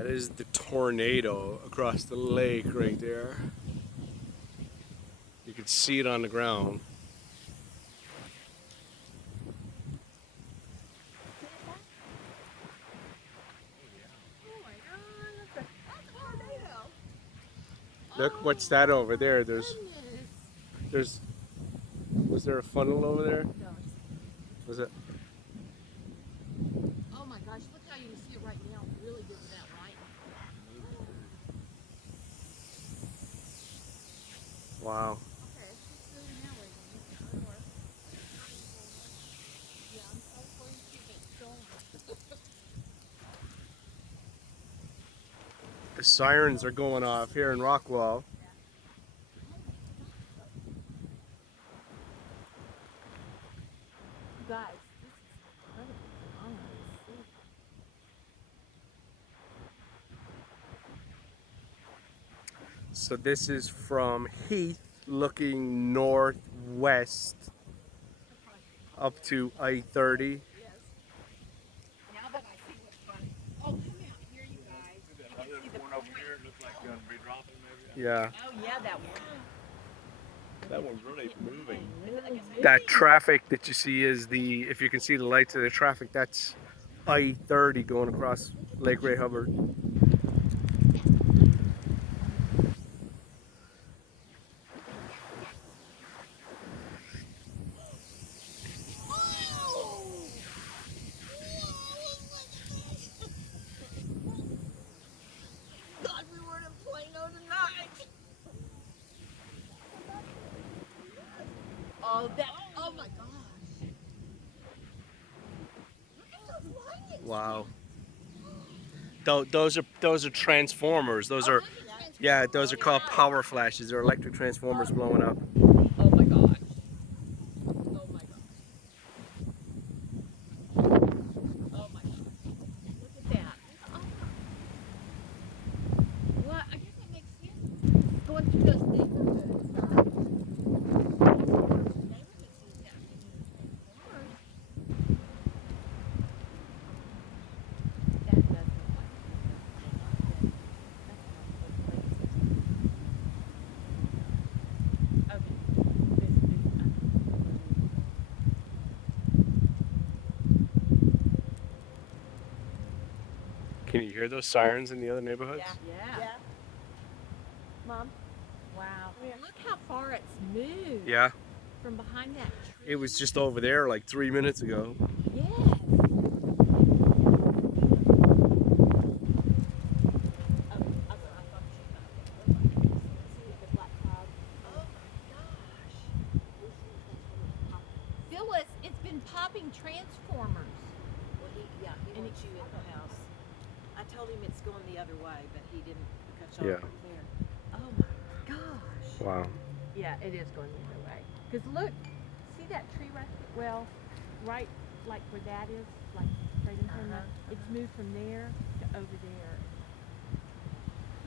That is the tornado across the lake right there. You can see it on the ground. Oh my God, that's a tornado. Look, what's that over there? Goodness. There's, was there a funnel over there? No. Was it? Oh my gosh, look how you can see it right now. Really good with that light. Wow. Okay, it's just moving that way. Then. More. Yeah, I'm so going to keep it going. The sirens are going off here in Rockwall. Guys, this is incredible phenomenon to see. So this is from Heath looking northwest up to I-30. Yes. Now that I see what's funny. Oh, come out here, you guys. You can see the one over here looks like going to be dropping maybe. Yeah. Oh yeah, that one. That one's really moving. That traffic that you see is the, if you can see the lights of the traffic, that's I-30 going across Lake Ray Hubbard. God, we were in Plano tonight. Oh, that. Oh my gosh. Look at those lightning. Wow. Those are transformers. Those are, yeah, those are called power flashes. They're electric transformers blowing up. Oh my gosh. Oh my gosh. Oh my gosh. Look at that. Oh. Well, I guess that makes sense. Going through those neighborhoods. Neighborhoods with that many transformers. That does look like Can you hear those sirens in the other neighborhoods? Yeah. Mom? Wow. Look how far it's moved. Yeah. From behind that tree. It was just over there like 3 minutes ago. Yes. Phyllis, it's been popping transformers. Well, he wants you in the house. I told him it's going the other way, but he didn't because y'all Yeah. weren't there. Oh my gosh. Wow. Yeah, it is going the other way. Because look, see that tree right there? Well, right like where that is, like straight in front of that. It's moved from there to over there.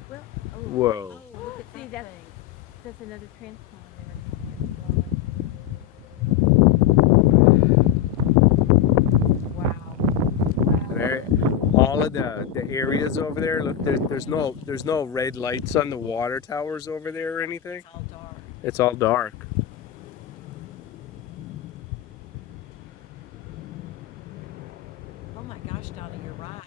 Well, oh, Whoa. Oh, look at see, that that's thing. another transformer there. Wow. There, all of the areas over there. Look, there's no red lights on the water towers over there or anything. It's all dark. It's all dark. Oh my gosh, Donna, you're right.